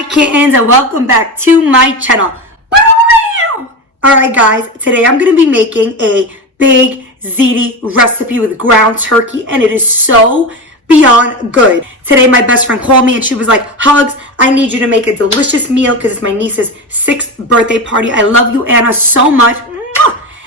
Hi kittens, and welcome back to my channel. Alright guys, today I'm going to be making a big ziti recipe with ground turkey, and it is so beyond good. Today my best friend called me and she was like, Hugs, I need you to make a delicious meal because it's my niece's 6th birthday party. I love you, Anna, so much.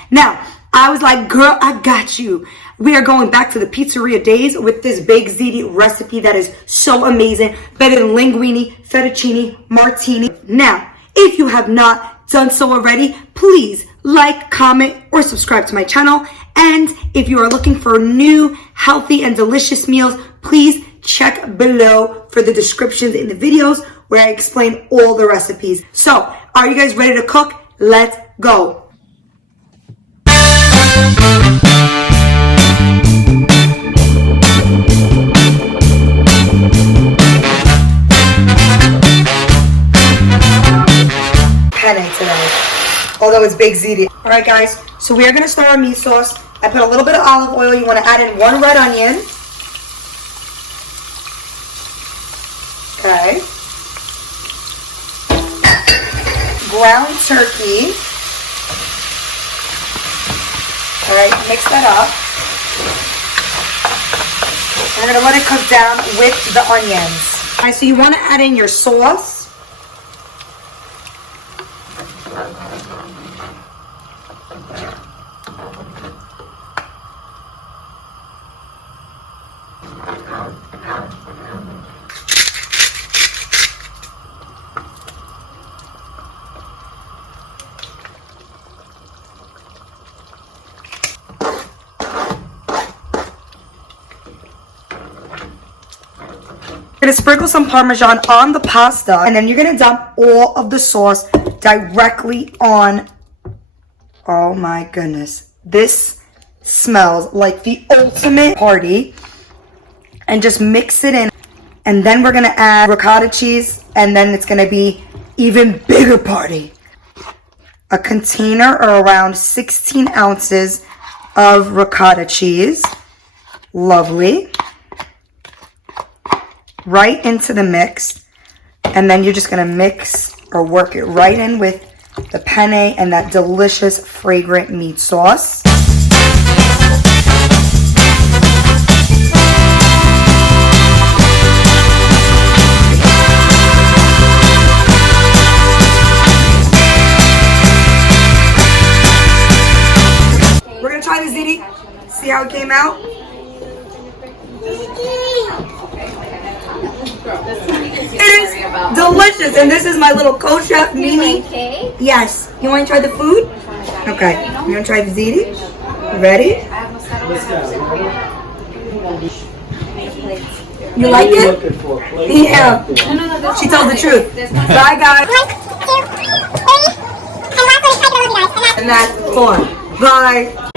Now, I was like, girl, I got you. We are going back to the pizzeria days with this big ziti recipe that is so amazing. Better than linguine, fettuccine, martini. Now, if you have not done so already, please like, comment, or subscribe to my channel. And if you are looking for new, healthy, and delicious meals, please check below for the descriptions in the videos where I explain all the recipes. So, are you guys ready to cook? Let's go. Penne today, although it's big ziti. All right, guys. So we are gonna start our meat sauce. I put a little bit of olive oil. You want to add in 1 red onion. Okay. Ground turkey. All right, mix that up. And we're gonna let it cook down with the onions. All right, so you want to add in your sauce. You're gonna sprinkle some Parmesan on the pasta, and then you're gonna dump all of the sauce directly on. Oh my goodness. This smells like the ultimate party. And just mix it in. And then we're gonna add ricotta cheese, and then it's gonna be even bigger party. A container or around 16 ounces of ricotta cheese. Lovely. Right into the mix, and then you're just gonna mix or work it right in with the penne and that delicious fragrant meat sauce. We're gonna try the ziti, see how it came out. It is delicious, and this is my little co-chef, Mimi. Yes. You want to try the food? Okay. You want to try the ziti? Ready? You like it? Yeah. She told the truth. Bye, guys. And that's 4. Bye.